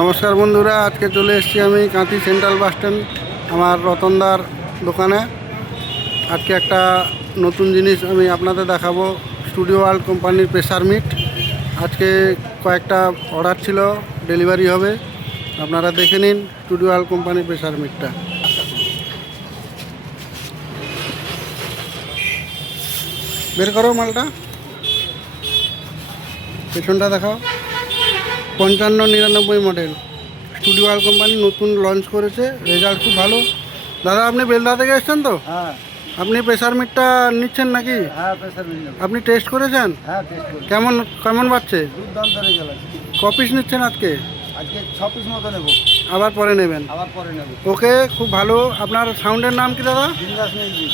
নমস্কার বন্ধুরা, আজকে চলে এসেছি আমি কাঁথি সেন্ট্রাল বাস স্ট্যান্ড আমার রতনদার দোকানে। আজকে একটা নতুন জিনিস আমি আপনাদের দেখাবো, স্টুডিও ওয়ার্ল্ড কোম্পানির প্রেসার মিট। আজকে কয়েকটা অর্ডার ছিল, ডেলিভারি হবে। আপনারা দেখে নিন স্টুডিও ওয়ার্ল্ড কোম্পানির প্রেসার মিটটা। বের করো মালটা, পেছনটা দেখাও। 5599 মডেল স্টুডিও ওয়ার্ল্ড কোম্পানি নতুন লঞ্চ করেছে, রেজাল্ট খুব ভালো। দাদা, আপনি বেলদা থেকে এসছেন তো? হ্যাঁ আপনি প্রেসার মিটটা নিচ্ছেন নাকি? হ্যাঁ প্রেসার মিল নেব। আপনি টেস্ট করেছেন? হ্যাঁ টেস্ট করি। কেমন কেমন পাচ্ছে? দুর্দান্ত রেজাল্ট আছে। ক পিস নিচ্ছেন আজকে? আজকে 6 পিস মতো নেব, আবার পরে নেবেন? আবার পরে নেব। ওকে, খুব ভালো। আপনার সাউন্ডের নাম কি দাদা? বিন্দাস মিউজিক,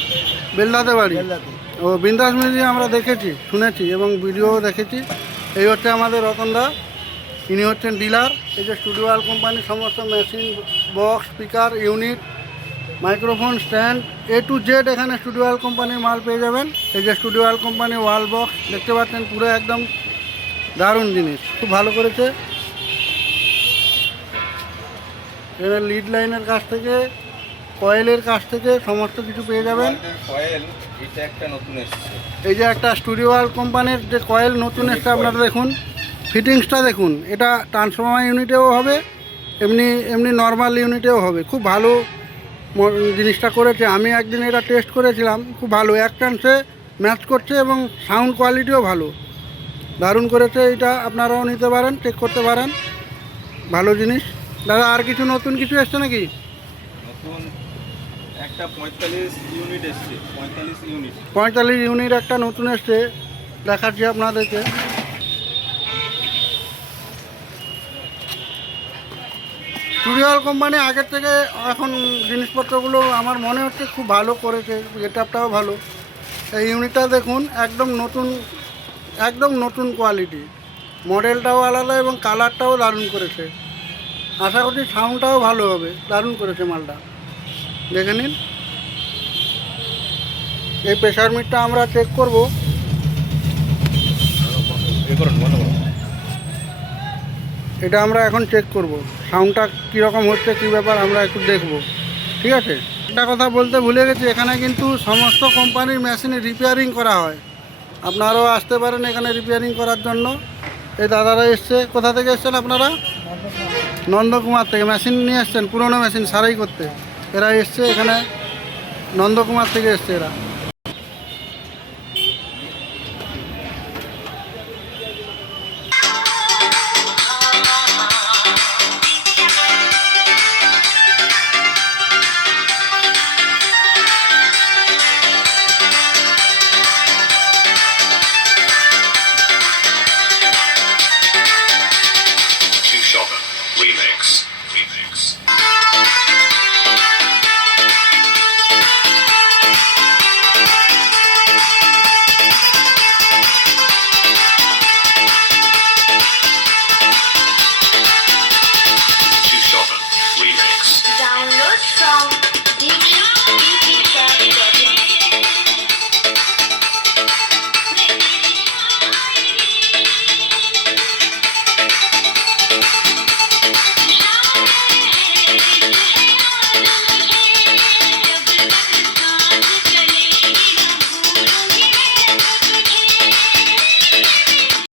বেলদাতে বাড়ি? বেল্লাতে। ও, বিন্দাস মিউজিক আমরা দেখেছি, শুনেছি এবং ভিডিও দেখেছি। এই হচ্ছে আমাদের রতনদা, ইনি হচ্ছেন ডিলার। এই যে স্টুডিও ওয়ার্ল্ড কোম্পানির সমস্ত machine, box, speaker, unit, microphone, stand, A to Z এখানে স্টুডিও ওয়ার্ল্ড কোম্পানির মাল পেয়ে যাবেন। এই যে স্টুডিও ওয়ার্ল্ড কোম্পানির ওয়াল বক্স দেখতে পাচ্ছেন, পুরো একদম দারুণ জিনিস, খুব ভালো করেছে। এখানে লিড লাইনের কাছ থেকে, কয়েলের কাছ থেকে সমস্ত কিছু পেয়ে যাবেন। এই যে একটা স্টুডিও ওয়ার্ল্ড কোম্পানির যে কয়েল নতুন এসছে, আপনারা দেখুন ফিটিংসটা দেখুন। এটা ট্রান্সফর্মার ইউনিটেও হবে, এমনি এমনি নর্মাল ইউনিটেও হবে। খুব ভালো জিনিসটা করেছে। আমি একদিন এটা টেস্ট করেছিলাম, খুব ভালো, এক চান্সে ম্যাচ করছে এবং সাউন্ড কোয়ালিটিও ভালো, দারুণ করেছে। এটা আপনারাও নিতে পারেন, চেক করতে পারেন, ভালো জিনিস। দাদা, আর কিছু নতুন কিছু এসছে নাকি? নতুন একটা 45 ইউনিট এসছে, 45 ইউনিট একটা নতুন এসছে, দেখাচ্ছি আপনাদেরকে। স্টুডিও ওয়ার্ল্ড কোম্পানি আগের থেকে এখন জিনিসপত্রগুলো আমার মনে হচ্ছে খুব ভালো করেছে, গেটআপটাও ভালো। এই ইউনিটটা দেখুন, একদম নতুন কোয়ালিটি, মডেলটাও আলাদা এবং কালারটাও দারুণ করেছে। আশা করছি সাউন্ডটাও ভালো হবে, দারুণ করেছে মালটা, দেখে নিন। এই প্রেসার মিটটা আমরা চেক করব। এটা আমরা এখন চেক করব, সাউন্ডটা কীরকম হচ্ছে, কী ব্যাপার আমরা একটু দেখব, ঠিক আছে? একটা কথা বলতে ভুলে গেছি, এখানে কিন্তু সমস্ত কোম্পানির মেশিনে রিপেয়ারিং করা হয়। আপনারাও আসতে পারেন এখানে রিপেয়ারিং করার জন্য। এই দাদারা এসছে, কোথা থেকে এসছেন আপনারা? নন্দকুমার থেকে মেশিন নিয়ে এসছেন, পুরনো মেশিন সারাই করতে। এরা এসছে এখানে, নন্দকুমার থেকে এসছে এরা।